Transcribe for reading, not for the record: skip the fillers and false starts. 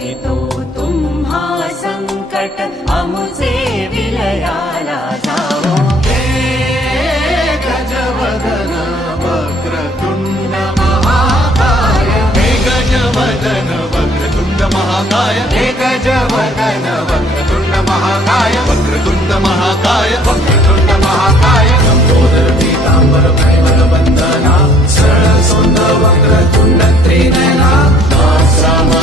टळवितो तुम्हा संकट अमुचे विलयाला जाओ। हे गजवदन वक्रतुंड महाकाय, हे गजवदन वक्रतुंड महाकाय, हे गजवदन वक्रतुंड महाकाय, वक्रतुंड महाकाय, वक्रतुंड महाकाय। लंबोदर पीतांबर परिमल वंदना, सरळ सोंद वक्रतुंड त्रिनयना, नाथ राम